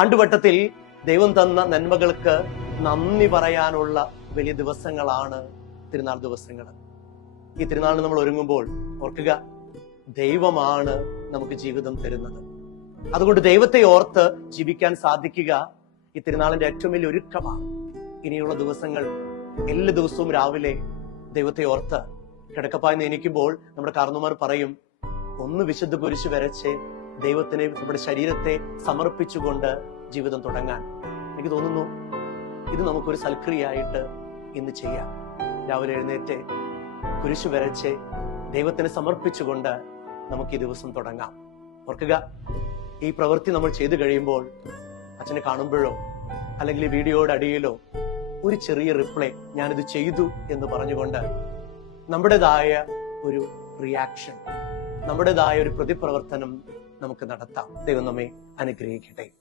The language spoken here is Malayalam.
ആണ്ടുവട്ടത്തിൽ ദൈവം തന്ന നന്മകൾക്ക് നന്ദി പറയാനുള്ള വലിയ ദിവസങ്ങളാണ് തിരുനാൾ ദിവസങ്ങൾ. ഈ തിരുനാളിന് നമ്മൾ ഒരുങ്ങുമ്പോൾ ഓർക്കുക, ദൈവമാണ് നമുക്ക് ജീവിതം തരുന്നത്. അതുകൊണ്ട് ദൈവത്തെ ഓർത്ത് ജീവിക്കാൻ സാധിക്കുക ഈ തിരുനാളിന്റെ ഏറ്റവും വലിയ ഒരുക്കമാണ്. ഇനിയുള്ള ദിവസങ്ങൾ എല്ലാ ദിവസവും രാവിലെ ദൈവത്തെ ഓർത്ത് കിടക്കപ്പായി നീനിക്കുമ്പോൾ നമ്മുടെ കാരണവന്മാർ പറയും, ഒന്ന് വിശുദ്ധ കുരിശ് വരച്ച് ദൈവത്തിന് നമ്മുടെ ശരീരത്തെ സമർപ്പിച്ചുകൊണ്ട് ജീവിതം തുടങ്ങാൻ. എനിക്ക് തോന്നുന്നു ഇത് നമുക്കൊരു സൽക്രിയായിട്ട് ഇന്ന് ചെയ്യാം. രാവിലെ എഴുന്നേറ്റ് കുരിശ് വരച്ച് ദൈവത്തിന് സമർപ്പിച്ചുകൊണ്ട് നമുക്ക് ഈ ദിവസം തുടങ്ങാം. ഓർക്കുക, ഈ പ്രവൃത്തി നമ്മൾ ചെയ്തു കഴിയുമ്പോൾ അച്ഛനെ കാണുമ്പോഴോ അല്ലെങ്കിൽ ഈ വീഡിയോയുടെ അടിയിലോ ഒരു ചെറിയ റിപ്ലൈ, ഞാനിത് ചെയ്തു എന്ന് പറഞ്ഞുകൊണ്ട് നമ്മുടേതായ ഒരു റിയാക്ഷൻ, നമ്മുടേതായ ഒരു പ്രതിപ്രവർത്തനം നമുക്ക് നടത്താം. ദൈവം നമ്മെ അനുഗ്രഹിക്കട്ടെ.